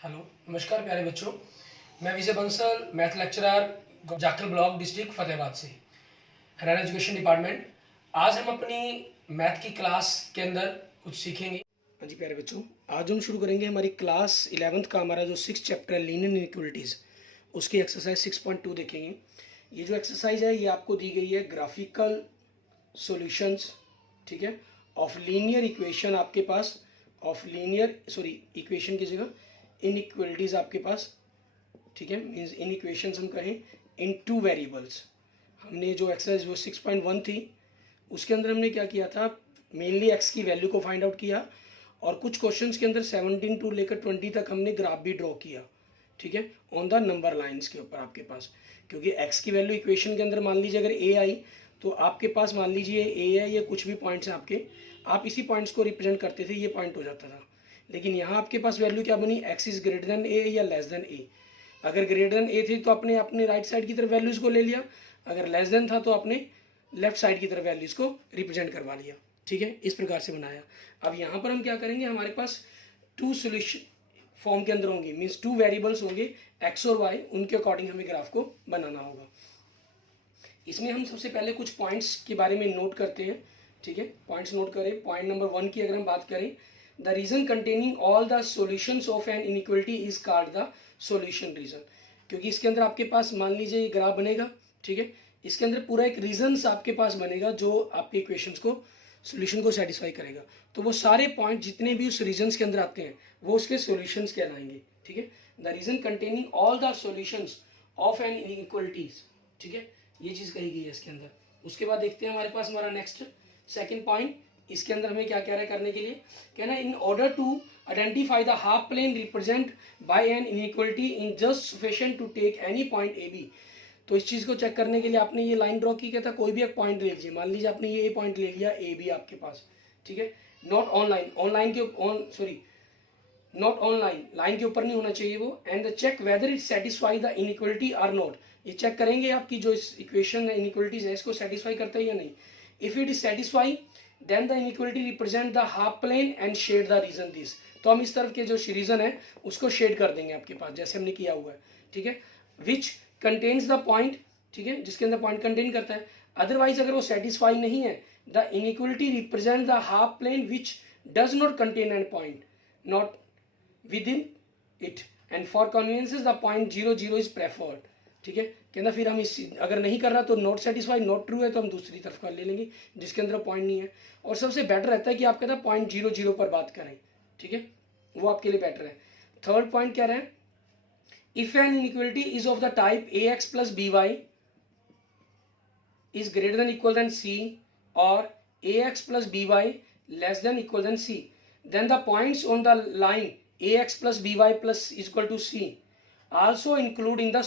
Hello, नमस्कार प्यारे बच्चों। मैं Vijay Bansal, math lecturer, Jakhal block, district Fatehabad से, हरियाणा एजुकेशन डिपार्टमेंट। आज हम अपनी मैथ की क्लास के अंदर कुछ सीखेंगे। हाँ जी प्यारे बच्चों, आज हम शुरू करेंगे हमारी क्लास 11th का हमारा जो 6th चैप्टर है लीनियर इनइक्वालिटीज़, उसकी एक्सरसाइज 6.2 देखेंगे। ये जो एक्सरसाइज है ये आपको दी गई है ग्राफिकल सॉल्यूशंस, ठीक है, ऑफ लीनियर इक्वेशन आपके पास, इक्वेशन की जगह इनइक्वालिटीज आपके पास, ठीक है, मीन्स इन इक्वेशंस हम कहें इन टू वेरिएबल्स। हमने जो एक्सरसाइज वो 6.1 थी उसके अंदर हमने क्या किया था, मेनली एक्स की वैल्यू को फाइंड आउट किया और कुछ क्वेश्चंस के अंदर 17 टू लेकर 20 तक हमने ग्राफ भी ड्रॉ किया, ठीक है, ऑन द नंबर लाइंस के ऊपर आपके पास। क्योंकि एक्स की वैल्यू इक्वेशन के अंदर मान लीजिए अगर ए आई तो आपके पास मान लीजिए ए है, ये कुछ भी पॉइंट्स हैं आपके, आप इसी पॉइंट्स को रिप्रेजेंट करते थे, ये पॉइंट हो जाता था। लेकिन यहाँ आपके पास वैल्यू क्या बनी, एक्स इज ग्रेटर देन ए या लेस देन ए। अगर ग्रेटर देन ए थी तो आपने अपने राइट साइड की तरफ वैल्यूज़ को ले लिया, अगर लेस देन था तो आपने लेफ्ट साइड की तरफ वैल्यूज़ को रिप्रेजेंट करवा लिया, ठीक है, इस प्रकार से बनाया। अब यहाँ पर हम क्या करेंगे, हमारे पास टू सोल्यूशन फॉर्म के अंदर होंगे, मीन्स टू वेरिएबल्स होंगे एक्स और वाई, उनके अकॉर्डिंग हमें ग्राफ को बनाना होगा। इसमें हम सबसे पहले कुछ पॉइंट्स के बारे में नोट करते हैं, ठीक है, पॉइंट्स नोट करें। पॉइंट नंबर 1 की अगर हम बात करें, the region containing all the solutions of an inequality is called the solution region. क्योंकि इसके अंदर आपके पास मान लीजिए ये ग्राफ बनेगा, ठीक है, इसके अंदर पूरा एक रीजन्स आपके पास बनेगा जो आपके इक्वेशंस को सॉल्यूशन को सेटिस्फाई करेगा। तो वो सारे पॉइंट जितने भी उस रीजन्स के अंदर आते हैं वो उसके सॉल्यूशंस कहलाएंगे, ठीक है। The region containing all the solutions of an inequalities, ठीक है, ये चीज़ कही गई है इसके अंदर। उसके बाद देखते हैं हमारे पास हमारा नेक्स्ट सेकंड पॉइंट, इसके अंदर हमें क्या कह रहा है करने के लिए, कहना in order to identify the half plane represent by an inequality in just sufficient to take any point A B. तो इस चीज़ को चेक करने के लिए आपने ये लाइन ड्रॉ की, क्या था, कोई भी एक पॉइंट ले लीजिए, मान लीजिए आपने ये पॉइंट ले लिया ए बी आपके पास, ठीक है, नॉट ऑनलाइन, ऑनलाइन के नॉट ऑन लाइन, लाइन के ऊपर नहीं होना चाहिए वो। And the check whether it satisfy the inequality or not, ये चेक करेंगे आपकी जो इस इक्वेशन है इनइक्वालिटीज है इसको सेटिस्फाई करता है या नहीं। If it is satisfy then the inequality represent the half plane and shade the region this. तो हम इस तरफ के जो रीजन है उसको शेड कर देंगे आपके पास, जैसे हमने किया हुआ है, ठीक है, विच कंटेन्स द पॉइंट, ठीक है, जिसके अंदर पॉइंट कंटेन करता है। अदरवाइज अगर वो सेटिस्फाई नहीं है, the inequality represent the half plane which does not contain an point not within it and for conveniences the point 0 0 is preferred, ठीक है, कहना फिर हम इस अगर नहीं कर रहा तो नॉट सेटिस्फाई नॉट ट्रू है तो हम दूसरी तरफ का ले लेंगे जिसके अंदर पॉइंट नहीं है। और सबसे बेटर रहता है कि आप कहते हैं पॉइंट 0 0 पर बात करें, ठीक है, वो आपके लिए बेटर है। थर्ड पॉइंट कह रहे हैं, if an inequality is of the type A X plus B Y is greater than equal than C or ax plus by less than equal than C, then the points on the line ax plus by plus is equal to C also include in the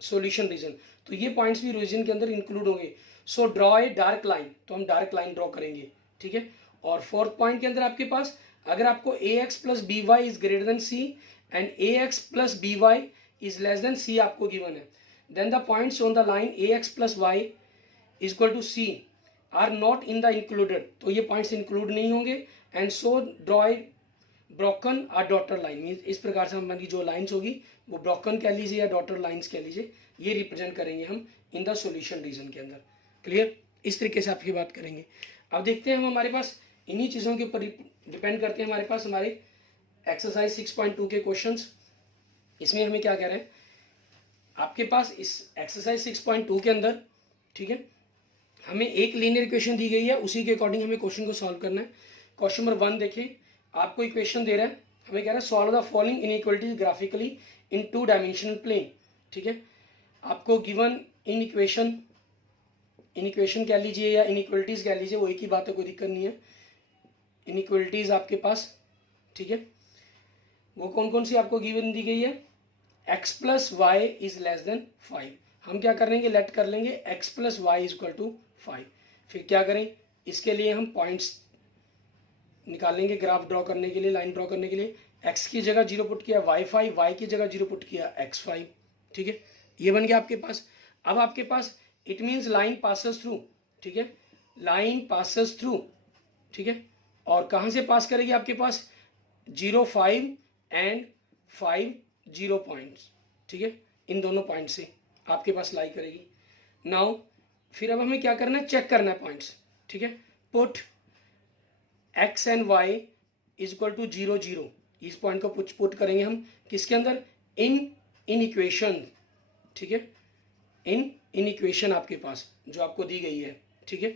solution region। तो ये points भी reason के अंदर include होंगे। So draw a dark line, तो हम dark line draw करेंगे, ठीक है। और फोर्थ पॉइंट के अंदर आपके पास अगर आपको ax plus by is greater than C and ax plus by is less than C आपको गिवन है, then the points on the line ax plus y is equal to C are not in the included, तो ये पॉइंट्स include नहीं होंगे। And so draw broken or dotted line, mean इस प्रकार से हमारी जो लाइंस होगी वो ब्रोकन कह लीजिए या डॉटर लाइंस कह लीजिए, ये रिप्रेजेंट करेंगे हम इन द सॉल्यूशन रीजन के अंदर। क्लियर, इस तरीके से आपकी बात करेंगे। अब देखते हैं हम हमारे पास इन्हीं चीज़ों के ऊपर डिपेंड करते हैं हमारे पास हमारे एक्सरसाइज 6.2 के क्वेश्चंस। इसमें हमें क्या कह रहे हैं, आपके पास इस एक्सरसाइज 6.2 के अंदर, ठीक है, हमें एक लीनियर इक्वेशन दी गई है, उसी के अकॉर्डिंग हमें क्वेश्चन को सॉल्व करना है। क्वेश्चन नंबर 1 देखें, आपको इक्वेशन दे रहा है, हमें कह रहा है solve the following inequalities graphically in 2 dimensional plane, ठीक है। आपको गिवन इनइक्वेशन कह लीजिए या इनइक्वालिटीज कह लीजिए, वो एक ही बात है, कोई दिक्कत नहीं है। इनइक्वालिटीज आपके पास, ठीक है, वो कौन कौन सी आपको गिवन दी गई है, X plus Y is less than 5। हम क्या कर लेंगे, लेट कर लेंगे x plus Y is equal to 5। फिर क्या करें, इसके लिए हम पॉइंट्स निकालेंगे ग्राफ ड्रॉ करने के लिए, लाइन ड्रॉ करने के लिए। x की जगह 0 पुट किया y5, y की जगह 0 पुट किया x5, ठीक है, ये बन गया आपके पास। अब आपके पास it means line passes through, ठीक है, लाइन पासेस थ्रू, ठीक है, और कहाँ से पास करेगी आपके पास 0 5 एंड 5 0 पॉइंट्स, ठीक है, इन दोनों पॉइंट से आपके पास लाई करेगी। नाउ फिर अब हमें क्या करना है, चेक करना है पॉइंट्स, ठीक है। Put x and y is equal to 0 0, इस पॉइंट को पुट करेंगे हम किसके अंदर, इन इक्वेशन, ठीक है, इन इक्वेशन आपके पास जो आपको दी गई है, ठीक है,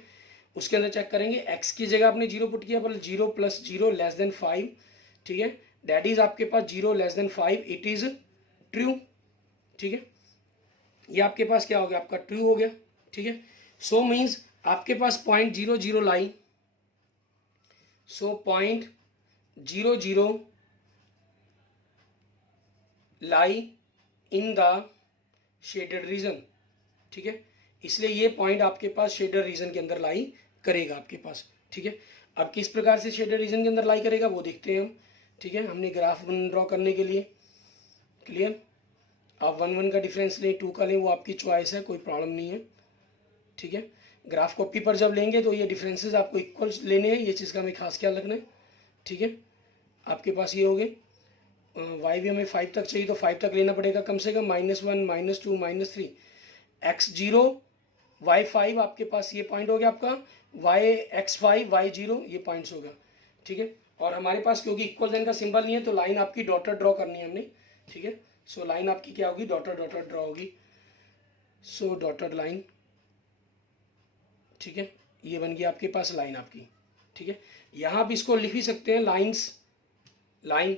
उसके अंदर चेक करेंगे। x की जगह आपने 0 पुट किया, बोले 0 + 0 < 5, ठीक है, दैट इज आपके पास 0 < 5, इट इज ट्रू, ठीक है, ये आपके पास क्या हो गया, आपका ट्रू हो गया, ठीक है। सो मीन्स आपके पास point 0 0 lie, so point 0 0 lie in the shaded region, ठीक है, इसलिए ये पॉइंट आपके पास शेडेड रीजन के अंदर लाई करेगा आपके पास, ठीक है। अब किस प्रकार से शेडेड रीजन के अंदर लाई करेगा वो देखते हैं हम, ठीक है। हमने ग्राफ ड्रॉ करने के लिए, क्लियर, आप 1 1 का डिफरेंस लें, 2 का लें, वो आपकी चॉइस है, कोई प्रॉब्लम नहीं है, ठीक है। ग्राफ कॉपी पर जब लेंगे तो ये डिफरेंसेस आपको इक्वल लेने हैं, ये चीज़ का हमें खास ख्याल रखना है, ठीक है। आपके पास ये हो गए, y भी हमें 5 तक चाहिए तो 5 तक लेना पड़ेगा कम से कम, -1 -2 -3, x0 y5 आपके पास ये पॉइंट हो गया आपका, x5 y0 ये पॉइंट्स होगा, ठीक है। और हमारे पास क्योंकि इक्वल देन का सिंबल नहीं है तो लाइन आपकी डॉटेड ड्रॉ करनी है हमने, ठीक है। सो लाइन आपकी क्या होगी, डॉटेड ड्रॉ होगी, सो डॉटेड लाइन, ठीक है, ये बन गई आपके पास लाइन आपकी, ठीक है। यहाँ आप इसको लिख ही सकते हैं लाइन,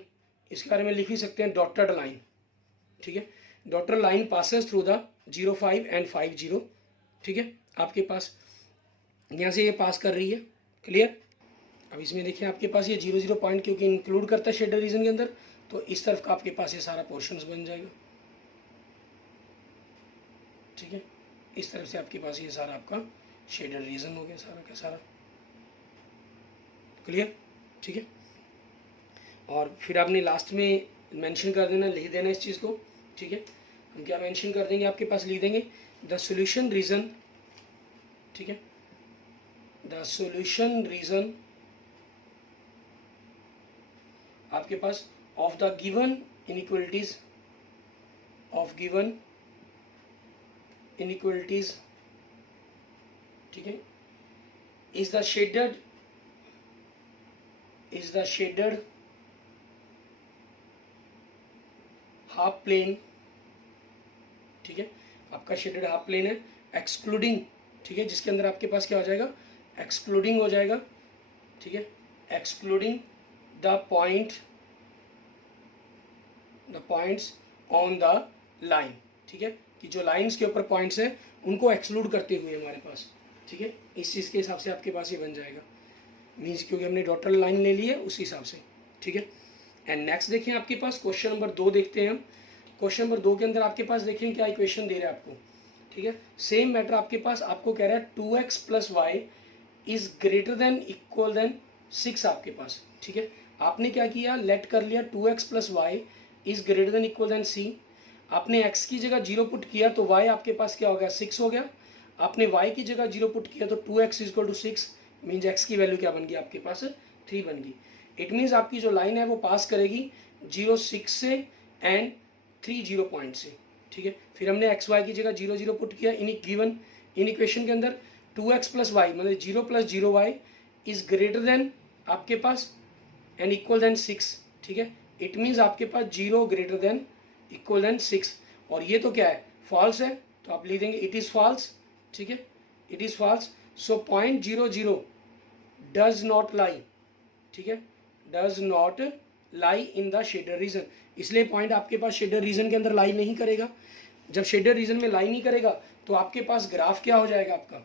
इसके बारे में लिख ही सकते हैं डॉटेड लाइन, ठीक है। Dotted line passes through the 0 5 and 5 0, ठीक है, आपके पास यहाँ से ये पास कर रही है, क्लियर। अब इसमें देखिए आपके पास ये 0 0 पॉइंट क्योंकि इंक्लूड करता है शेडेड रीजन के अंदर, तो इस तरफ का आपके पास ये सारा पोर्शंस बन जाएगा, ठीक है। इस तरफ से आपके पास ये सारा आपका शेडेड रीजन हो गया सारा का सारा, क्लियर, ठीक है। और फिर आपने लास्ट में मेंशन कर देना, लिख देना इस चीज़ को, ठीक है। हम क्या मेंशन कर देंगे, आपके पास लिख देंगे द सॉल्यूशन रीजन, ठीक है, द सॉल्यूशन रीजन आपके पास of the given inequalities, of given inequalities, ठीक है, is the shaded half plane, ठीक है, आपका शेडेड हाफ प्लेन है, एक्सक्लूडिंग, ठीक है, जिसके अंदर आपके पास क्या हो जाएगा, एक्सक्लूडिंग हो जाएगा, ठीक है, excluding the points on the line, ठीक है, कि जो लाइंस के ऊपर पॉइंट्स हैं उनको एक्सक्लूड करते हुए हमारे पास, ठीक है, इस चीज़ के हिसाब से आपके पास ये बन जाएगा, मीन्स क्योंकि हमने डॉटेड लाइन ले ली है उस हिसाब से, ठीक है। एंड नेक्स्ट देखें आपके पास क्वेश्चन नंबर 2 देखते हैं हम। क्वेश्चन नंबर 2 के अंदर आपके पास देखें क्या इक्वेशन दे रहा है आपको, ठीक है, सेम मैटर आपके पास आपको कह रहा है 2x + y is greater than equal than 6 आपके पास, ठीक है। आपने क्या किया, लेट कर लिया 2x + y is greater than equal than c, आपने x की जगह 0 पुट किया तो y आपके पास क्या हो गया, 6 हो गया, आपने y की जगह 0 पुट किया तो 2x = 6, मीन्स x की वैल्यू क्या बन गई आपके पास, 3 बन गई। इट मीन्स आपकी जो लाइन है वो पास करेगी 0 6 से एंड 3 0 पॉइंट से, ठीक है। फिर हमने एक्स वाई की जगह 0 0 पुट किया इन इक्वेशन के अंदर, 2x + y मतलब 0 + 0y इज ग्रेटर देन आपके पास एंड इक्वल देन 6, ठीक है। इट मीन्स आपके पास 0 ग्रेटर देन इक्वल देन 6, और ये तो क्या है, फॉल्स है, तो आप लिख देंगे इट इज़ फॉल्स, ठीक है, it is false. So point 0 0 does not lie, ठीक है, does not lie in the shaded region, इसलिए पॉइंट आपके पास शेडेड रीजन के अंदर लाई नहीं करेगा। जब शेडेड रीजन में लाई नहीं करेगा तो आपके पास ग्राफ क्या हो जाएगा आपका,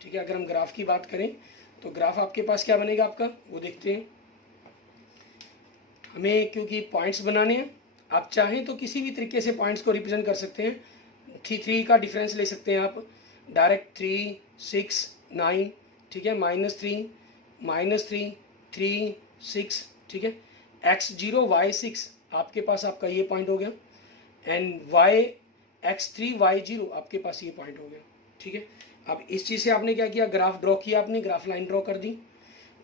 ठीक है। अगर हम ग्राफ की बात करें तो ग्राफ आपके पास क्या बनेगा आपका, वो देखते हैं। हमें क्योंकि पॉइंट्स बनाने हैं, आप चाहें तो किसी भी तरीके से पॉइंट्स को रिप्रेजेंट कर सकते हैं, 3 का डिफरेंस ले सकते हैं आप डायरेक्ट, 3 6 9, ठीक है, -3 3 6, ठीक है, x0 y6 आपके पास आपका ये पॉइंट हो गया, एंड x3 y0 आपके पास ये पॉइंट हो गया, ठीक है। अब इस चीज़ से आपने क्या किया, ग्राफ ड्रॉ किया, आपने ग्राफ लाइन ड्रॉ कर दी,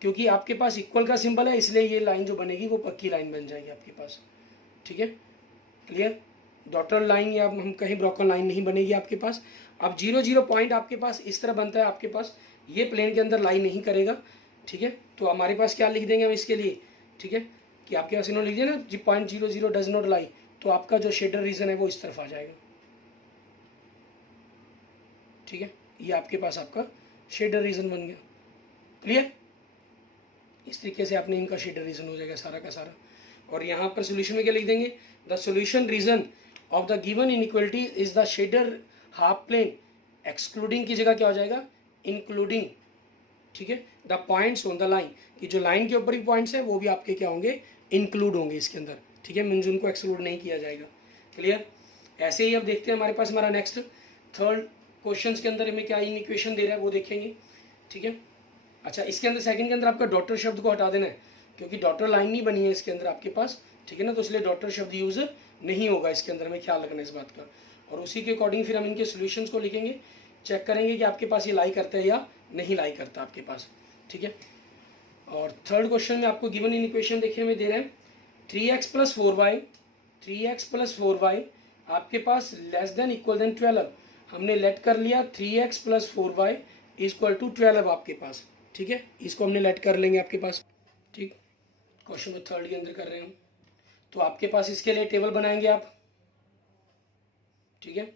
क्योंकि आपके पास इक्वल का सिंबल है इसलिए ये लाइन जो बनेगी वो पक्की लाइन बन जाएगी आपके पास, ठीक है। क्लियर, डॉटर लाइन या हम कहीं ब्रोकन लाइन नहीं बनेगी आपके पास। अब 0 0 पॉइंट आपके पास इस तरह बनता है आपके पास, ये प्लेन के अंदर लाइन नहीं करेगा, ठीक है। तो हमारे पास क्या लिख देंगे हम इसके लिए, ठीक है, कि आपके पास इन्होंने लिख दिया ना पॉइंट 0 0 डज नॉट लाई, तो आपका जो शेडर रीजन है वो इस तरफ आ जाएगा, ठीक है। ये आपके पास आपका शेडर रीजन बन गया, क्लियर। इस तरीके से आपने इनका शेडर रीजन हो जाएगा सारा का सारा। और यहाँ पर सोल्यूशन में क्या लिख देंगे, the solution region of the given inequality is the shaded half plane, excluding की जगह क्या हो जाएगा, इंक्लूडिंग, ठीक है, the points on the line, कि जो लाइन के ऊपर भी पॉइंट्स है वो भी आपके क्या होंगे, इंक्लूड होंगे इसके अंदर, ठीक है, मीन्स उनको एक्सक्लूड नहीं किया जाएगा, क्लियर। ऐसे ही अब देखते हैं हमारे पास हमारा नेक्स्ट थर्ड क्वेश्चन के अंदर हमें क्या इक्वेशन दे रहा है वो देखेंगे, ठीक है। अच्छा, इसके अंदर सेकंड के अंदर आपका डॉटर शब्द को हटा देना है, क्योंकि डॉटर लाइन नहीं बनी है इसके अंदर आपके पास, ठीक है ना, तो इसलिए डॉटर शब्द यूज नहीं होगा इसके अंदर, हमें ख्याल रखना है इस बात का। और उसी के अकॉर्डिंग फिर हम इनके सोल्यूशंस को लिखेंगे, चेक करेंगे कि आपके पास ये लाई करता है या नहीं लाई करता आपके पास, ठीक है। और थर्ड क्वेश्चन में आपको गिवन इन इक्वेशन देखिए हमें दे रहे हैं 3x + 4y, 3x + 4y आपके पास लेस देन इक्वल देन 12, हमने लेट कर लिया 3x + 4y = 12 आपके पास, ठीक है, इसको हमने लेट कर लेंगे आपके पास, ठीक। क्वेश्चन नंबर थर्ड के अंदर कर रहे हैं हम, तो आपके पास इसके लिए टेबल बनाएंगे आप, ठीक है।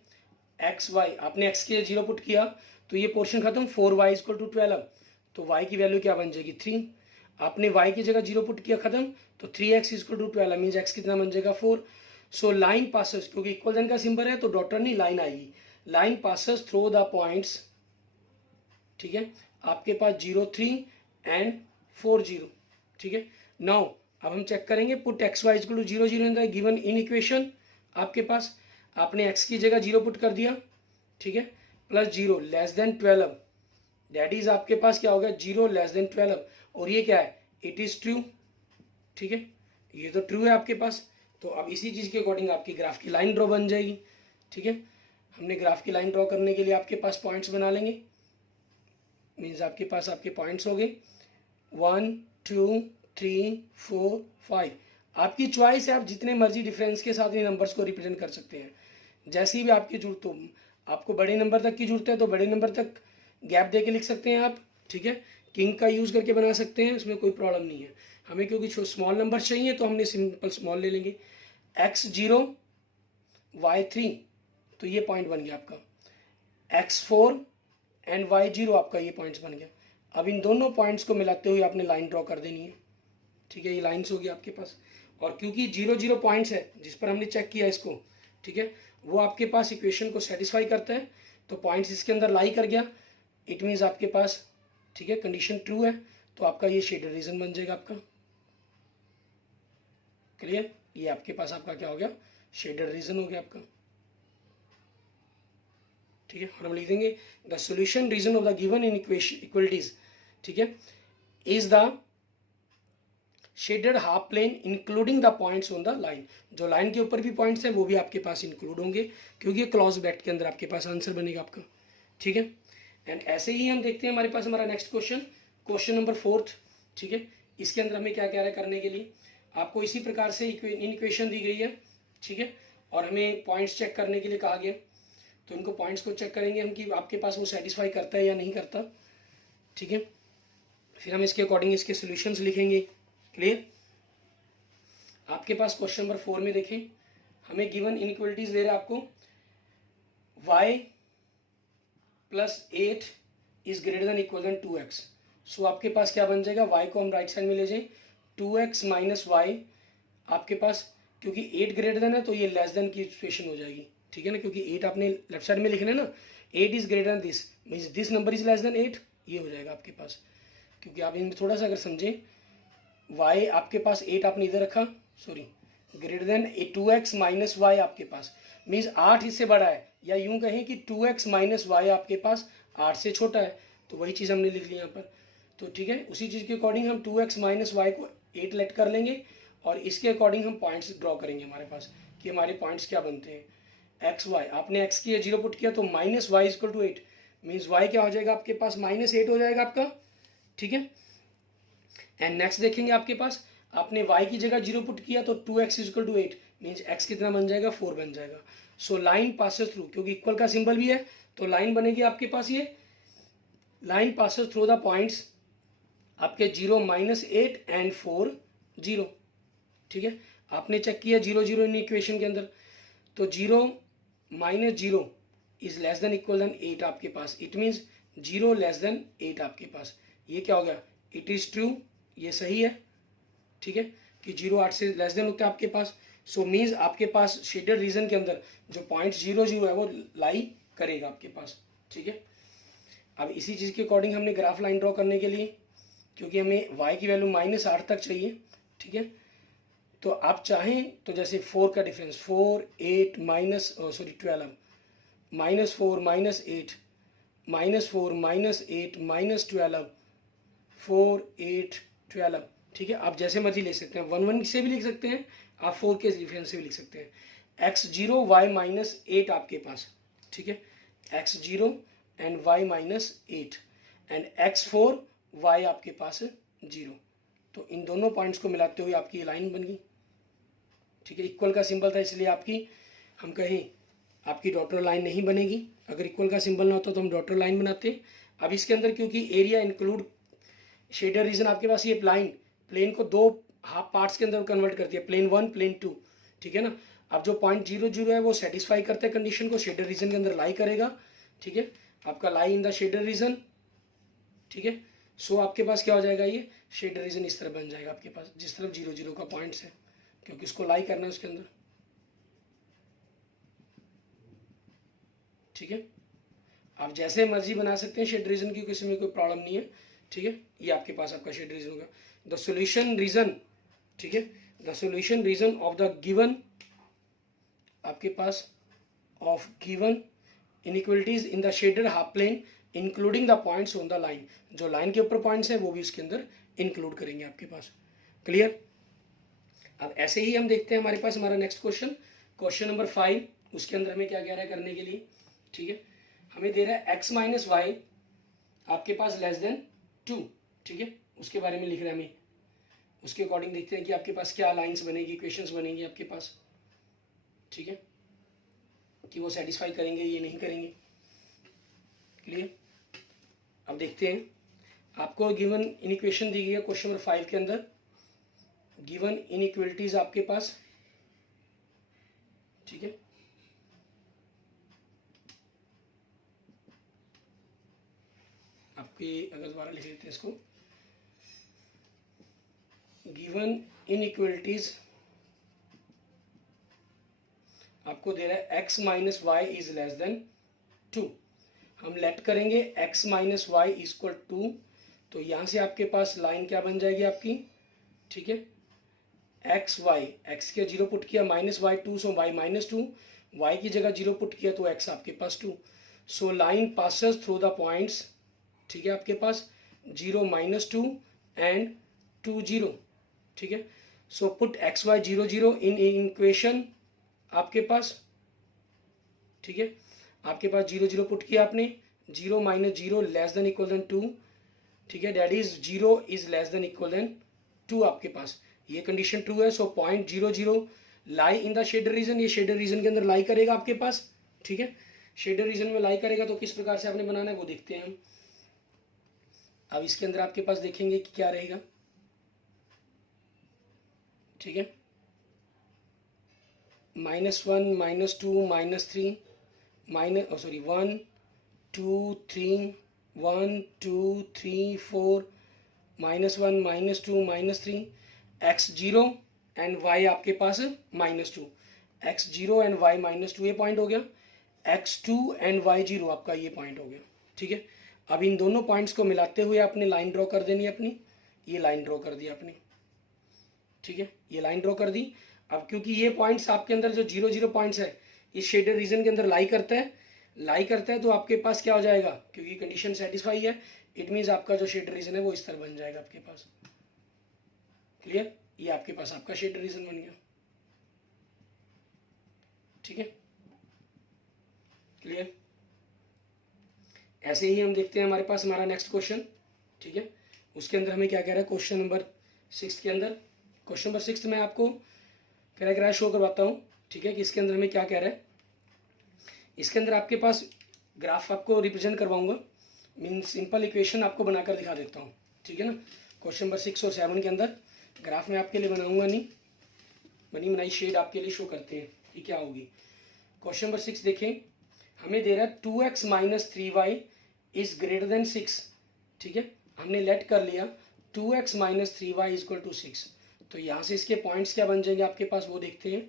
एक्स वाई आपने x के 0 पुट किया तो ये पोर्शन खत्म, 4y = 12, तो y की वैल्यू क्या बन जाएगी 3, आपने y की जगह 0 पुट किया खत्म, तो 3x = 12 मीन्स x कितना बन जाएगा 4। सो लाइन पासेस, क्योंकि इक्वल देन का सिंबल है तो डॉटर नहीं लाइन आएगी, line passes through the points, ठीक है, आपके पास 0 3 एंड 4 0, ठीक है। नाउ अब हम चेक करेंगे, put xy = 0 0 in the given in equation, आपके पास आपने x की जगह 0 पुट कर दिया, ठीक है, +0 लेस देन 12, दैट इज आपके पास क्या होगा 0 लेस देन 12, और ये क्या है, इट इज ट्रू, ठीक है, ये तो ट्रू है आपके पास। तो अब इसी चीज़ के अकॉर्डिंग आपकी ग्राफ की लाइन ड्रॉ बन जाएगी, ठीक है। हमने ग्राफ की लाइन ड्रॉ करने के लिए आपके पास पॉइंट्स बना लेंगे, मीन्स आपके पास आपके पॉइंट्स हो गए 1 2 3 4 5, आपकी चॉइस है, आप जितने मर्जी डिफरेंस के साथ इन नंबर्स को रिप्रेजेंट कर सकते हैं, जैसी भी आपकी जरूरत हो। आपको बड़े नंबर तक की जरूरत है तो बड़े नंबर तक गैप दे के लिख सकते हैं आप, ठीक है, किंग का यूज़ करके बना सकते हैं, उसमें कोई प्रॉब्लम नहीं है। हमें क्योंकि स्मॉल नंबर चाहिए तो हमने सिंपल स्मॉल ले लेंगे, x0 y3, तो ये पॉइंट बन गया आपका, x4 एंड y0 आपका ये पॉइंट्स बन गया। अब इन दोनों पॉइंट्स को मिलाते हुए आपने लाइन ड्रॉ कर देनी है, ठीक है, ये लाइन्स होगी आपके पास। और क्योंकि 0 0 पॉइंट्स है जिस पर हमने चेक किया इसको, ठीक है, वो आपके पास इक्वेशन को सेटिस्फाई करता है, तो पॉइंट्स इसके अंदर लाई कर गया, इट मीन्स आपके पास, ठीक है, कंडीशन ट्रू है, तो आपका ये शेडर रीजन बन जाएगा आपका, क्लियर। ये आपके पास आपका क्या हो गया, शेडर रीजन हो गया आपका, ठीक है। और हम लिख देंगे the solution region of the given inequalities, ठीक है, is the shaded half plane including the points on the line, जो लाइन के ऊपर भी पॉइंट्स हैं वो भी आपके पास इंक्लूड होंगे, क्योंकि क्लॉज ब्रैकेट के अंदर आपके पास आंसर बनेगा आपका, ठीक है। एंड ऐसे ही हम देखते हैं हमारे पास हमारा नेक्स्ट क्वेश्चन, क्वेश्चन नंबर 4, ठीक है। इसके अंदर हमें क्या कह रहा है करने के लिए, आपको इसी प्रकार से इन इक्वेशन दी गई है, ठीक है, और हमें पॉइंट्स चेक करने के लिए कहा गया, तो इनको पॉइंट्स को चेक करेंगे हम कि आपके पास वो सेटिस्फाई करता है या नहीं करता, ठीक है। फिर हम इसके अकॉर्डिंग इसके सोल्यूशंस लिखेंगे, क्लियर। आपके पास क्वेश्चन नंबर 4 में देखें, हमें गिवन इनइक्वालिटीज दे रहे हैं आपको, y + 8 is greater than equal than 2x, so आपके पास क्या बन जाएगा, y को हम राइट साइड में ले जाएं, 2x - y आपके पास, क्योंकि 8 ग्रेटर देन है तो ये लेस देन की इक्वेशन हो जाएगी, ठीक है ना, क्योंकि 8 आपने लेफ्ट साइड में लिखना है ना, 8 is greater then this means this number is less than 8, ये हो जाएगा आपके पास। क्योंकि आप इनमें थोड़ा सा अगर समझें, y आपके पास 8 आपने इधर रखा, sorry, greater than 2x - y आपके पास मीन्स 8 इससे बड़ा है, या यूं कहें कि 2x - y आपके पास 8 से छोटा है, तो वही चीज़ हमने लिख ली यहाँ पर, तो ठीक है, उसी चीज़ के अकॉर्डिंग हम 2x - y को 8 लेट कर लेंगे, और इसके अकॉर्डिंग हम पॉइंट्स ड्रॉ करेंगे हमारे पास कि हमारे पॉइंट्स क्या बनते हैं। एक्स वाई आपने x की 0 पुट किया तो -y = 8 मीन्स y क्या हो जाएगा आपके पास -8 हो जाएगा आपका, ठीक है। एंड नेक्स्ट देखेंगे आपके पास, आपने y की जगह 0 पुट किया तो 2x is equal to 8 means x कितना बन जाएगा, 4 बन जाएगा। सो लाइन पासेस थ्रू, क्योंकि इक्वल का सिंबल भी है तो लाइन बनेगी आपके पास, ये line passes through the points आपके 0 -8 एंड 4 0। ठीक है, आपने चेक किया 0 0 इन इक्वेशन के अंदर, तो 0 -0 is less than equal than 8 आपके पास, इट मीन्स 0 लेस देन 8 आपके पास। ये क्या हो गया, इट इज ट्रू, ये सही है। ठीक है, कि 0 8 से लेस देन होता है आपके पास। सो मीन्स आपके पास शेडेड रीजन के अंदर जो पॉइंट 0 0 है वो लाई करेगा आपके पास। ठीक है, अब इसी चीज़ के अकॉर्डिंग हमने ग्राफ लाइन ड्रॉ करने के लिए, क्योंकि हमें y की वैल्यू -8 तक चाहिए। ठीक है, तो आप चाहें तो जैसे 4 का डिफरेंस 4 8 -12 -4 -8 -4 -12 4 8 12। ठीक है, आप जैसे मर्जी ले सकते हैं, 1 1 से भी लिख सकते हैं, आप 4 के डिफरेंस से भी लिख सकते हैं। x0 y -8 आपके पास। ठीक है, x0 and y -8 and x4 y आपके पास 0। तो इन दोनों पॉइंट्स को मिलाते हुए आपकी लाइन बन गई। ठीक है, इक्वल का सिंबल था इसलिए आपकी, हम कहें आपकी डॉटर लाइन नहीं बनेगी। अगर इक्वल का सिंबल ना होता तो हम डॉटर लाइन बनाते। अब इसके अंदर क्योंकि एरिया इंक्लूड शेडर रीजन आपके पास, ये लाइन प्लेन को 2 हाफ पार्ट्स के अंदर कन्वर्ट करती है, प्लेन 1 प्लेन 2। ठीक है ना, अब जो पॉइंट 0 0 है वो सेटिस्फाई करते हैं कंडीशन को, शेडर रीजन के अंदर लाई करेगा। ठीक है, आपका लाई इन द शेडर रीजन। ठीक है, सो आपके पास क्या हो जाएगा, ये शेडर रीजन इस तरह बन जाएगा आपके पास, जिस तरफ 0 0 का पॉइंट्स है, क्योंकि उसको लाई करना है उसके अंदर। ठीक है, आप जैसे मर्जी बना सकते हैं शेड रीजन की, किसी में कोई प्रॉब्लम नहीं है। ठीक है, ये आपके पास आपका शेड रीजन होगा। द सॉल्यूशन रीजन, ठीक है, the solution region of the given, आपके पास of given inequalities in the shaded half plane including the points on the line, जो लाइन के ऊपर पॉइंट्स है वो भी उसके अंदर इंक्लूड करेंगे आपके पास। क्लियर। अब ऐसे ही हम देखते हैं हमारे पास हमारा नेक्स्ट क्वेश्चन, क्वेश्चन नंबर 5। उसके अंदर हमें क्या कह रहा है करने के लिए। ठीक है, हमें दे रहा है x - y आपके पास लेस देन 2। ठीक है, उसके बारे में लिख रहे हैं हमें, उसके अकॉर्डिंग देखते हैं कि आपके पास क्या लाइंस बनेगी, इक्वेशंस बनेंगी आपके पास। ठीक है, कि वो सेटिस्फाई करेंगे ये नहीं करेंगे। क्लियर। अब देखते हैं, आपको गिवन इनइक्वेशन दी गई है क्वेश्चन नंबर 5 के अंदर, गिवन इनइक्वलिटीज आपके पास। ठीक है, आपके अगर दोबारा लिख लेते हैं इसको, गिवन इनइक्वलिटीज आपको दे रहा है x - y is less then 2। हम लेट करेंगे x - y इक्वल 2, तो यहाँ से आपके पास लाइन क्या बन जाएगी आपकी। ठीक है, x y, x के 0 पुट किया -y 2, सो y -2, y की जगह 0 पुट किया तो x आपके पास 2। सो line passes through the points. ठीक है, आपके पास 0 -2 एंड 2 0। ठीक है, so put x y 0 0 in equation आपके पास। ठीक है, आपके पास 0 0 पुट किया आपने, 0 - 0 लेस देन इक्वल देन 2। ठीक है, that is 0 is less than equal than 2 आपके पास, ये कंडीशन ट्रू है। So point 0 0 lie in the shaded region, ये शेडर रीजन के अंदर लाई करेगा आपके पास। ठीक है, शेडर रीजन में लाई करेगा, तो किस प्रकार से आपने बनाना है वो देखते हैं हम। अब इसके अंदर आपके पास देखेंगे कि क्या रहेगा। ठीक है, -1 -2 -3 1 2 3 1 2 3 4 -1 -2 -3 x0 एंड y आपके पास -2, x0 एंड y -2 ये पॉइंट हो गया, x2 एंड y0 आपका ये पॉइंट हो गया। ठीक है, अब इन दोनों पॉइंट्स को मिलाते हुए आपने लाइन ड्रॉ कर देनी है अपनी, ये लाइन ड्रॉ कर दी आपने। ठीक है, ये लाइन ड्रॉ कर दी। अब क्योंकि ये पॉइंट्स आपके अंदर जो 0 0 पॉइंट्स है, ये शेडर रीजन के अंदर लाई करता है, तो आपके पास क्या हो जाएगा, क्योंकि कंडीशन सेटिस्फाई है, इट मीन्स आपका जो शेडर रीजन है वो इस तरह बन जाएगा आपके पास। क्लियर, ये आपके पास आपका शेडर रीजन बन गया। ठीक है, क्लियर। ऐसे ही हम देखते हैं हमारे पास हमारा नेक्स्ट क्वेश्चन। ठीक है, उसके अंदर हमें क्या कह रहा है, क्वेश्चन नंबर 6 के अंदर, क्वेश्चन नंबर 6 में आपको पैराग्राफ शो करवाता हूँ, ठीक है, कि इसके अंदर हमें क्या कह रहा है। इसके अंदर आपके पास ग्राफ आपको रिप्रेजेंट करवाऊंगा, मीन सिंपल इक्वेशन आपको बनाकर दिखा देता हूँ, ठीक है ना। क्वेश्चन नंबर 6 और 7 के अंदर ग्राफ में आपके लिए बनाऊंगा नहीं, बनी बनाई शेड आपके लिए शो करते हैं कि क्या होगी। क्वेश्चन नंबर 6 देखें, हमें दे रहा है 2x minus 3y is greater than 6, ठीक है। हमने लेट कर लिया 2x minus 3y is equal to 6, तो यहाँ से इसके पॉइंट्स क्या बन जाएंगे आपके पास वो देखते हैं,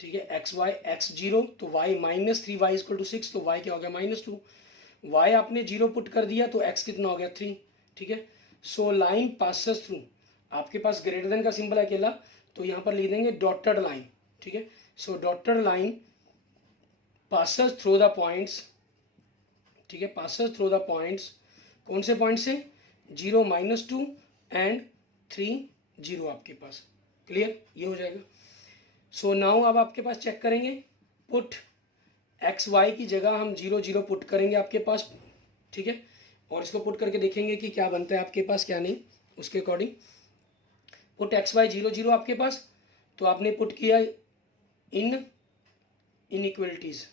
ठीक है। x 0 तो y minus 3y is equal to 6, तो y क्या हो गया -2, y आपने 0 पुट कर दिया तो x कितना हो गया 3, ठीक है। सो लाइन पासेस थ्रू, आपके पास ग्रेटर देन का सिंबल है अकेला, तो यहाँ पर लिख देंगे डॉटेड लाइन, ठीक है। So dotted line passes through the points, ठीक है, पासेस थ्रू द पॉइंट्स, कौन से पॉइंट से, 0 -2 एंड 3 0 आपके पास, क्लियर, ये हो जाएगा। सो नाउ अब आपके पास चेक करेंगे, पुट एक्स वाई की जगह हम 0 0 पुट करेंगे आपके पास, ठीक है, और इसको पुट करके देखेंगे कि क्या बनता है आपके पास क्या नहीं, उसके अकॉर्डिंग पुट एक्स वाई 0 0 आपके पास, तो आपने पुट किया इन इनइक्वलिटीज,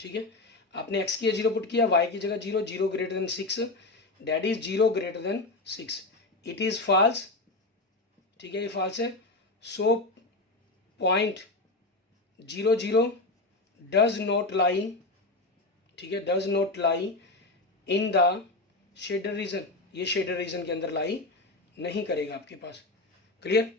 ठीक है, आपने x की 0 पुट किया, y की जगह 0 0 greater than 6, that is 0 greater than 6, it is false, ठीक है, ये फॉल्स है। So point 0 0 does not lie, ठीक है, does not lie in the shaded region, ये शेडेड रीजन के अंदर लाई नहीं करेगा आपके पास, क्लियर।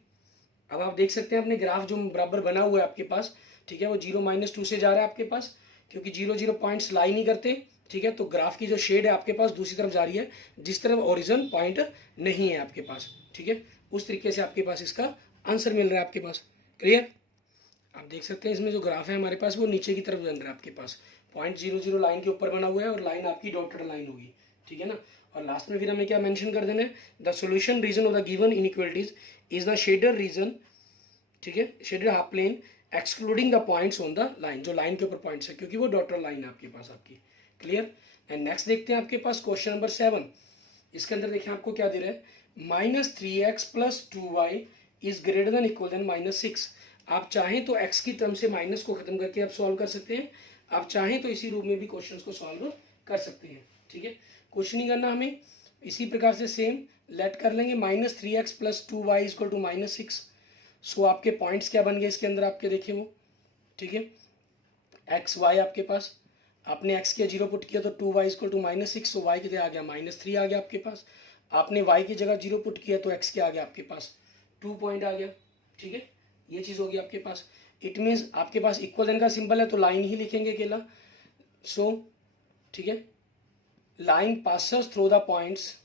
अब आप देख सकते हैं अपने ग्राफ जो बराबर बना हुआ है आपके पास, ठीक है, वो 0 -2 से जा रहा है आपके पास, क्योंकि 0 0 पॉइंट्स लाई नहीं करते, ठीक है, तो ग्राफ की जो शेड है आपके पास दूसरी तरफ जा रही है, जिस तरफ ओरिजिन पॉइंट नहीं है आपके पास, ठीक है, उस तरीके से आपके पास इसका आंसर मिल रहा है आपके पास, क्लियर। आप देख सकते हैं इसमें जो ग्राफ है हमारे पास वो नीचे की तरफ बन रहा है आपके पास, पॉइंट 0 0 लाइन के ऊपर बना हुआ है और लाइन आपकी डॉटेड लाइन होगी, ठीक है ना। और लास्ट में फिर हमें क्या मेंशन कर देना है, the solution region of the given inequalities is the shaded region, ठीक है, shaded half plane excluding the points on the line, जो लाइन के ऊपर पॉइंट्स है, क्योंकि वो डॉटेड लाइन है आपके पास आपकी, क्लियर। एंड नेक्स्ट देखते हैं आपके पास क्वेश्चन नंबर 7, इसके अंदर देखिए आपको क्या दे रहा है, -3x + 2y is greater than equal than -6। आप चाहें तो x की टर्म से माइनस को खत्म करके आप सॉल्व कर सकते हैं, आप चाहें तो इसी रूप में भी क्वेश्चन को सॉल्व कर सकते हैं, ठीक है, कुछ नहीं करना हमें, इसी प्रकार से सेम लेट कर लेंगे, -3x + 2y is equal to -6। सो आपके पॉइंट्स क्या बन गए इसके अंदर आपके देखिए वो, ठीक है, एक्स वाई आपके पास, आपने x के 0 पुट किया तो 2y is equal to -6, so y कितने आ गया -3 आ गया आपके पास, आपने y की जगह 0 पुट किया तो x क्या आ गया आपके पास 2 पॉइंट आ गया, ठीक है, ये चीज़ होगी आपके पास। इट मीन्स आपके पास इक्वल देन का सिंबल है तो लाइन ही लिखेंगे अकेला, सो ठीक है, line passes through the points,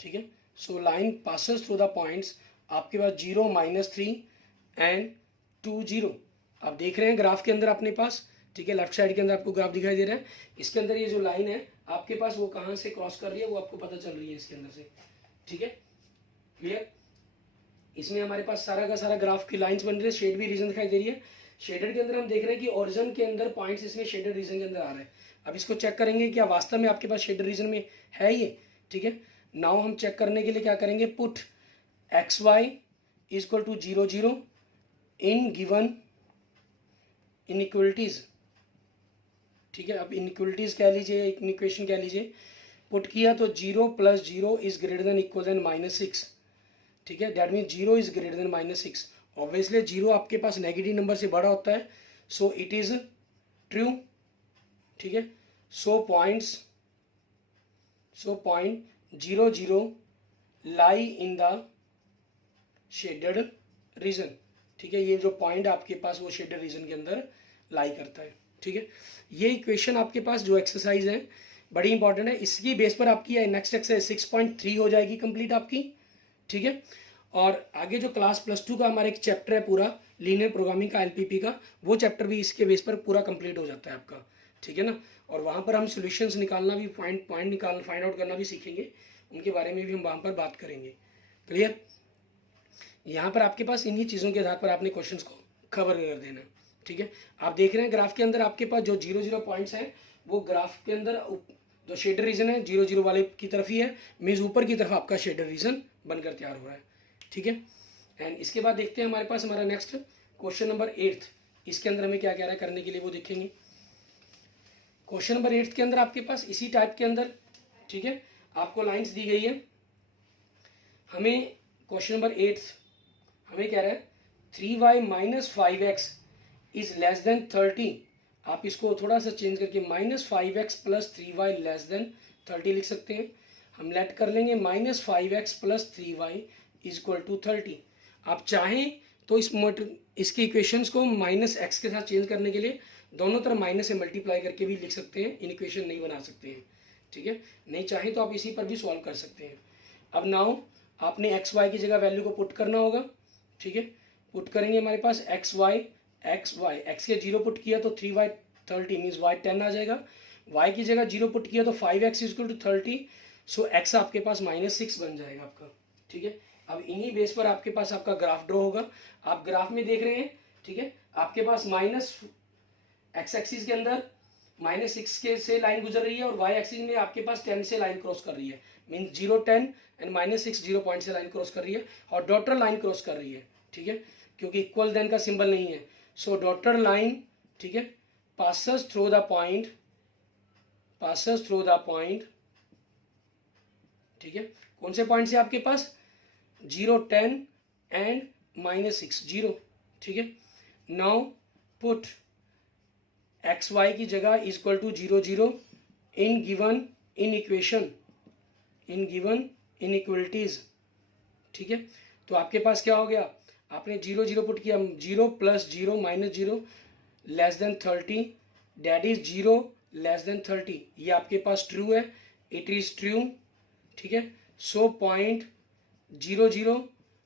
ठीक है, सो line passes through the points, आपके पास 0 -3 एंड 2 0, आप देख रहे हैं ग्राफ के अंदर अपने पास, ठीक है, लेफ्ट साइड के अंदर आपको ग्राफ दिखाई दे रहा है, इसके अंदर ये जो लाइन है आपके पास वो कहाँ से क्रॉस कर रही है वो आपको पता चल रही है इसके अंदर से, ठीक है, क्लियर। इसमें हमारे पास सारा का सारा ग्राफ की लाइंस बन रही है, शेड भी रीजन दिखाई दे रही है, शेडेड के अंदर हम देख रहे हैं कि ओरिजिन के अंदर पॉइंट्स इसमें शेडेड रीजन के अंदर आ रहा है। अब इसको चेक करेंगे क्या वास्तव में आपके पास शेडेड रीजन में है ये, ठीक है। नाउ हम चेक करने के लिए क्या करेंगे, put x y is equal to 0 0 in given inequalities, ठीक है। अब इनइक्वलिटीज कह लीजिए, इक्वेशन कह लीजिए, पुट किया तो 0 + 0 is greater than equal than -6, ठीक है, that mean 0 is greater than -6। Obviously 0 आपके पास नेगेटिव नंबर से बड़ा होता है, सो इट इज ट्रू, ठीक है। So point 0 0 lie in the shaded region, ठीक है, ये जो पॉइंट आपके पास वो शेडेड रीजन के अंदर लाई करता है, ठीक है। ये इक्वेशन आपके पास जो एक्सरसाइज है बड़ी इंपॉर्टेंट है, इसकी बेस पर आपकी नेक्स्ट एक्सरसाइज 6.3 हो जाएगी कंप्लीट आपकी, ठीक है। और आगे जो क्लास +2 का हमारा एक चैप्टर है पूरा लीनियर प्रोग्रामिंग का LPP का, वो चैप्टर भी इसके बेस पर पूरा कंप्लीट हो जाता है आपका, ठीक है ना। और वहाँ पर हम सॉल्यूशंस निकालना भी फाइंड आउट करना भी सीखेंगे, उनके बारे में भी हम वहाँ पर बात करेंगे, क्लियर। यहाँ पर आपके पास इन्हीं चीज़ों के आधार पर आपने क्वेश्चंस को कवर कर देना, ठीक है। आप देख रहे हैं ग्राफ के अंदर आपके पास जो 0 0 पॉइंट्स हैं वो ग्राफ के अंदर जो शेडर रीजन है 0 0 वाले की तरफ ही है, मीन्स ऊपर की तरफ आपका शेडर रीजन बनकर तैयार हो रहा है। ठीक है, एंड इसके बाद देखते हैं हमारे पास हमारा नेक्स्ट क्वेश्चन नंबर 8। इसके अंदर हमें क्या कह रहा है करने के लिए वो देखेंगे। क्वेश्चन नंबर 8 के अंदर आपके पास इसी टाइप के अंदर, ठीक है, आपको लाइंस दी गई है। हमें क्वेश्चन नंबर 8 हमें कह रहा है 3y minus 5x is less then 30। आप इसको थोड़ा सा चेंज करके minus 5x plus 3y less than 30 लिख सकते हैं। हम लेट कर लेंगे minus 5x plus 3y is equal to 30। आप चाहें तो इसके इक्वेशंस को माइनस एक्स के साथ चेंज करने के लिए दोनों तरफ माइनस से मल्टीप्लाई करके भी लिख सकते हैं, इन इक्वेशन नहीं बना सकते हैं। ठीक है, नहीं चाहें तो आप इसी पर भी सॉल्व कर सकते हैं। अब नाउ आपने एक्स वाई की जगह वैल्यू को पुट करना होगा। ठीक है, पुट करेंगे हमारे पास एक्स वाई एक्स के 0 पुट किया तो 3y 30 मीन्स y 10 आ जाएगा। y की जगह 0 पुट किया तो 5x equal to 30, so x आपके पास -6 बन जाएगा आपका। ठीक है, अब इन्हीं बेस पर आपके पास आपका ग्राफ ड्रॉ होगा। आप ग्राफ में देख रहे हैं, ठीक है, आपके पास माइनस एक्स एक्सिस के अंदर -6 के से लाइन गुजर रही है और y एक्सिस में आपके पास 10 से लाइन क्रॉस कर रही है, मीन्स 0 10 एंड -6 0 पॉइंट से लाइन क्रॉस कर रही है और डॉटर लाइन क्रॉस कर रही है। ठीक है, क्योंकि इक्वल देन का सिंबल नहीं है, सो डॉटर लाइन, ठीक है, passes through the point, ठीक है, कौन से पॉइंट से आपके पास 0 10 एंड -6 0। ठीक है, नाउ पुट एक्स वाई की जगह equal to 0 0 in given in equation in given inequalities. ठीक है, तो आपके पास क्या हो गया, आपने 0 0 पुट किया, 0 plus 0 minus 0 less then 30, that is 0 less then 30। ये आपके पास ट्रू है, इट इज ट्रू। ठीक है, so point 0 0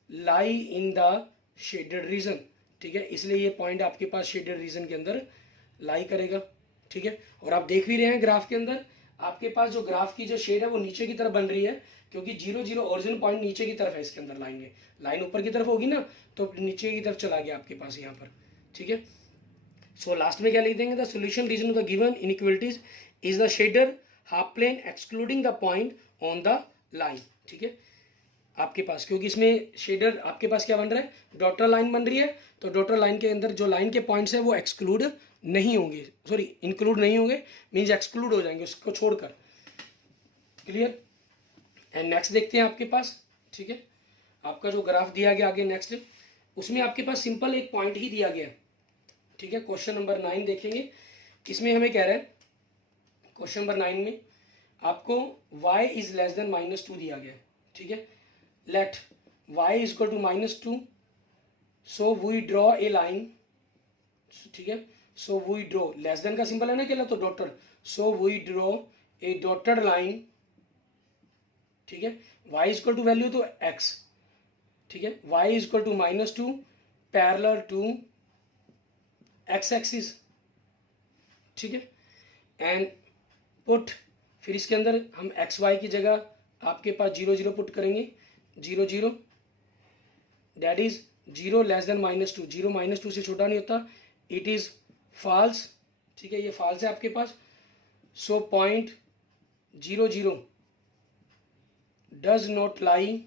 lie in the shaded region. ठीक है, इसलिए ये पॉइंट आपके पास शेडेड रीजन के अंदर लाई करेगा। ठीक है, और आप देख भी रहे हैं ग्राफ के अंदर आपके पास जो ग्राफ की जो शेड है वो नीचे की तरफ बन रही है, क्योंकि 0 0 ओरिजिनल पॉइंट नीचे की तरफ है। इसके अंदर लाइन में लाइन ऊपर की तरफ होगी ना, तो नीचे की तरफ चला गया आपके पास यहाँ पर। ठीक है, सो लास्ट में क्या लिख देंगे, the solution region of the given inequalities is the shaded half plane excluding the point on the line. ठीक है, आपके पास क्योंकि इसमें शेडर आपके पास क्या बन रहा है, डॉटर लाइन बन रही है, तो डॉटर लाइन के अंदर जो लाइन के पॉइंट्स है वो एक्सक्लूड नहीं होंगे, सॉरी इंक्लूड नहीं होंगे, मीन्स एक्सक्लूड हो जाएंगे उसको छोड़कर। क्लियर, एंड नेक्स्ट देखते हैं आपके पास। ठीक है, आपका जो ग्राफ दिया गया आगे नेक्स्ट, उसमें आपके पास सिंपल एक पॉइंट ही दिया गया है। ठीक है, क्वेश्चन नंबर 9 देखेंगे, इसमें हमें कह रहा है क्वेश्चन नंबर 9 में आपको y इज लेस देन -2 दिया गया है। ठीक है, let y is equal to -2, so we draw a line. ठीक है, so we draw, less than का सिंबल है ना क्या, तो dotted, so we draw a dotted line. ठीक है, y is equal to value तो x। ठीक है, y is equal to -2 parallel to x axis. ठीक है, एंड पुट, फिर इसके अंदर हम एक्स वाई की जगह आपके पास 0 0 पुट करेंगे, 0 0 डैट इज 0 लेस देन -2, 0 -2 से छोटा नहीं होता, इट इज फॉल्स। ठीक है, ये फॉल्स है आपके पास, so point 0 0 does not lie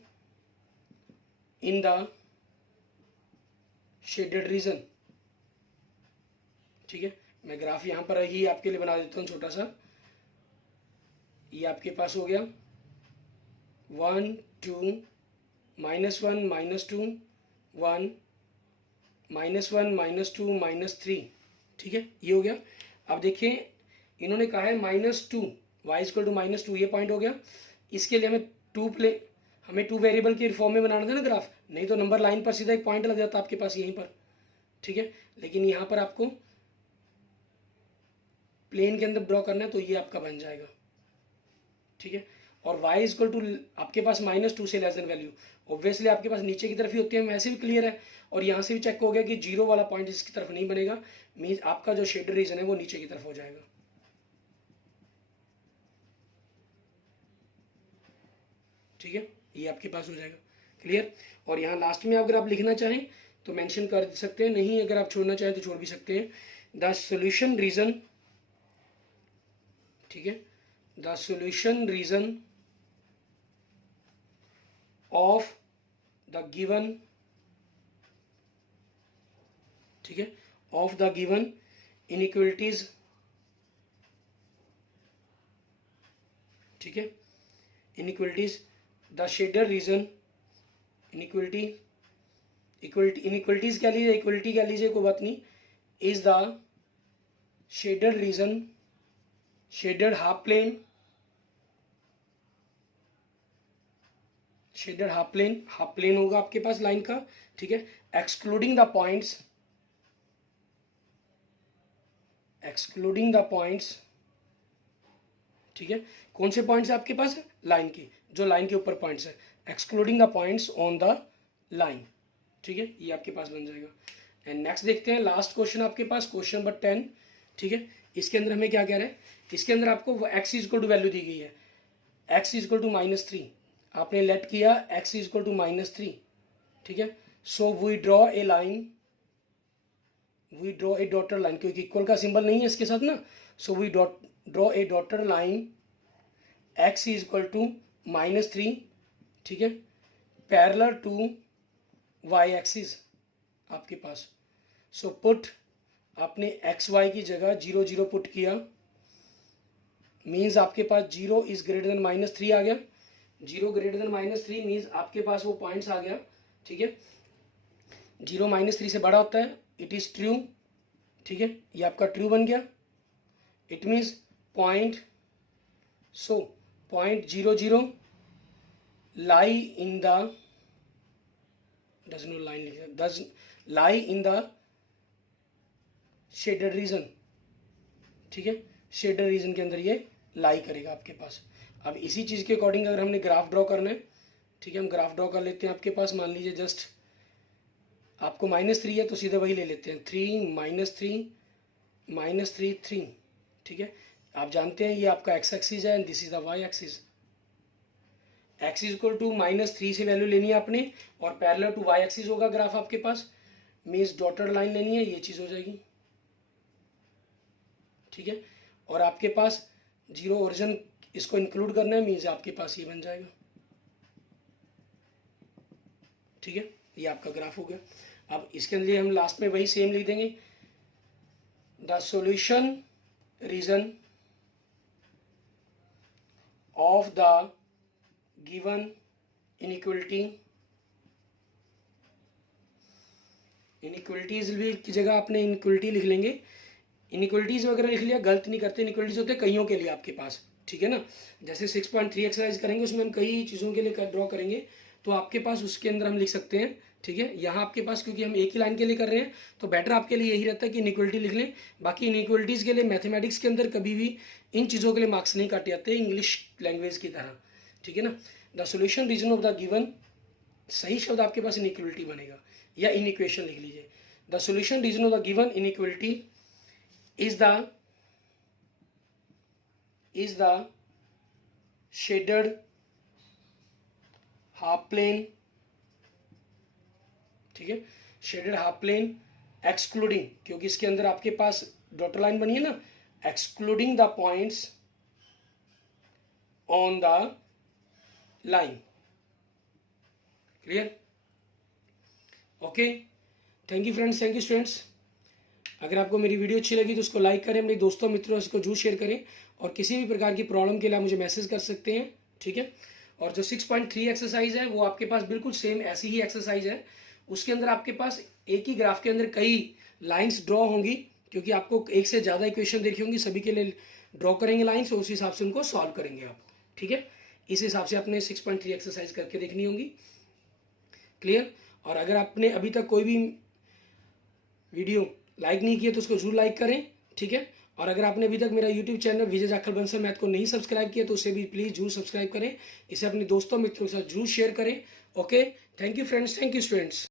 in the shaded region. ठीक है, मैं ग्राफ यहाँ पर ही आपके लिए बना देता हूँ छोटा सा। ये आपके पास हो गया 1 2 -1 -2 1 -1 -2 -3। ठीक है, ये हो गया। अब देखिए इन्होंने कहा है -2, y इक्वल टू -2, ये पॉइंट हो गया। इसके लिए हमें टू वेरिएबल के फॉर्म में बनाना था ना ग्राफ, नहीं तो नंबर लाइन पर सीधा एक पॉइंट लग जाता आपके पास यहीं पर। ठीक है, लेकिन यहाँ पर आपको प्लेन के अंदर ड्रॉ करना है, तो ये आपका बन जाएगा। ठीक है, और y इक्वल टू आपके पास -2 से लेस देन वैल्यू, ऑब्वियसली आपके पास नीचे की तरफ ही होती है, वैसे भी क्लियर है। और यहाँ से भी चेक हो गया कि 0 वाला पॉइंट इसकी तरफ नहीं बनेगा, मीन्स आपका जो शेडर रीजन है वो नीचे की तरफ हो जाएगा। ठीक है, ये आपके पास हो जाएगा। क्लियर, और यहाँ लास्ट में अगर आप लिखना चाहें तो मेंशन कर सकते हैं, नहीं अगर आप छोड़ना चाहें तो छोड़ भी सकते हैं। द सॉल्यूशन रीजन, ठीक है, the solution region of the given, ठीक है, ऑफ द गिवन इनइक्वलिटीज, ठीक है, inequalities, the shaded region, inequalities क्या लीजिए, इक्वलिटी क्या लीजिए, कोई बात नहीं, is the shaded region, shaded half plane, shaded half plane होगा आपके पास लाइन का, ठीक है, excluding the points, excluding the points, ठीक है, कौन से पॉइंट्स है आपके पास, लाइन के, जो लाइन के ऊपर पॉइंट्स है, excluding the points on the line, ठीक है, ये आपके पास बन जाएगा। एंड नेक्स्ट देखते हैं लास्ट क्वेश्चन आपके पास, क्वेश्चन नंबर 10, ठीक है, इसके अंदर हमें क्या कह रहे हैं, इसके अंदर आपको x इक्वल टू वैल्यू दी गई है, x इक्वल टू -3, आपने लेट किया x इक्वल टू -3, ठीक है, so we draw a line, we draw a dotted line, क्योंकि इक्वल का सिंबल नहीं है इसके साथ ना, so we draw a dotted line x equal to -3, ठीक है, पैरेलल टू y एक्सिस आपके पास, सो पुट, आपने एक्स वाई की जगह 0 0 पुट किया, मीन्स आपके पास 0 इज ग्रेटर देन -3 आ गया, 0 ग्रेटर देन -3 मीन्स आपके पास वो पॉइंट्स आ गया, ठीक है, 0 -3 से बड़ा होता है, इट इज ट्रू, ठीक है, ये आपका ट्रू बन गया, it means point, so point 0 0 lie in the, does no line लिखा, does lie in the shaded region, ठीक है, शेडेड रीजन के अंदर ये लाई करेगा आपके पास। अब इसी चीज़ के अकॉर्डिंग अगर हमने ग्राफ ड्रॉ करना है, ठीक है, हम ग्राफ ड्रॉ कर लेते हैं आपके पास, मान लीजिए जस्ट आपको -3 है तो सीधे वही ले लेते हैं, 3 -3 3, ठीक है, आप जानते हैं ये आपका x एक्सिस है and this is the y axis, x equal to -3 से वैल्यू लेनी है आपने और पैरेलल टू y एक्सिस होगा ग्राफ आपके पास, मीन्स डॉटेड लाइन लेनी है, ये चीज़ हो जाएगी, ठीक है, और आपके पास 0 ओरिजिन इसको इंक्लूड करना है, मीन्स आपके पास ये बन जाएगा, ठीक है, ये आपका ग्राफ हो गया। अब इसके लिए हम लास्ट में वही सेम लिख देंगे, the solution region of the given inequality, inequalities की जगह आपने इनइक्वलिटी लिख लेंगे, इनइक्वलिटीज वगैरह लिख लिया, गलत नहीं करते, इनइक्वलिटीज होते हैं कईयों के लिए आपके पास, ठीक है ना, जैसे 6.3 एक्सरसाइज करेंगे उसमें हम कई चीज़ों के लिए ड्रॉ करेंगे, तो आपके पास उसके अंदर हम लिख सकते हैं, ठीक है, यहाँ आपके पास क्योंकि हम एक ही लाइन के लिए कर रहे हैं तो बेटर आपके लिए यही रहता है कि इनइक्वलिटी लिख लें। बाकी इनइक्वलिटीज़ के लिए मैथमेटिक्स के अंदर कभी भी इन चीज़ों के लिए मार्क्स नहीं काटे जाते इंग्लिश लैंग्वेज की तरह, ठीक है ना। The solution region of the given, सही शब्द आपके पास इनइक्वलिटी बनेगा या इनइक्वेशन लिख लीजिए। The solution region of the given inequality is the shaded half plane, ठीक है, शेडेड हाफ प्लेन एक्सक्लूडिंग, क्योंकि इसके अंदर आपके पास डॉटर लाइन बनी है ना, excluding the points on the line, clear, okay, thank you friends, thank you students. अगर आपको मेरी वीडियो अच्छी लगी तो उसको लाइक करें, अपने दोस्तों मित्रों इसको जरूर शेयर करें, और किसी भी प्रकार की प्रॉब्लम के लिए आप मुझे मैसेज कर सकते हैं, ठीक है। और जो 6.3 एक्सरसाइज है वो आपके पास बिल्कुल सेम ऐसी ही एक्सरसाइज है, उसके अंदर आपके पास एक ही ग्राफ के अंदर कई लाइंस ड्रॉ होंगी, क्योंकि आपको एक से ज़्यादा इक्वेशन देखी होंगी, सभी के लिए ड्रॉ करेंगे लाइंस और उस हिसाब से उनको सॉल्व करेंगे आप, ठीक है। इस हिसाब से आपने 6.3 एक्सरसाइज करके देखनी होगी, क्लियर। और अगर आपने अभी तक कोई भी वीडियो लाइक नहीं किया तो उसको जरूर लाइक करें, ठीक है। और अगर आपने अभी तक मेरा यूट्यूब चैनल विजय जाखल बंसल मैथ को नहीं सब्सक्राइब किया तो उसे भी प्लीज़ जरूर सब्सक्राइब करें, इसे अपने दोस्तों मित्रों के साथ जरूर शेयर करें, okay. Thank you friends, thank you students.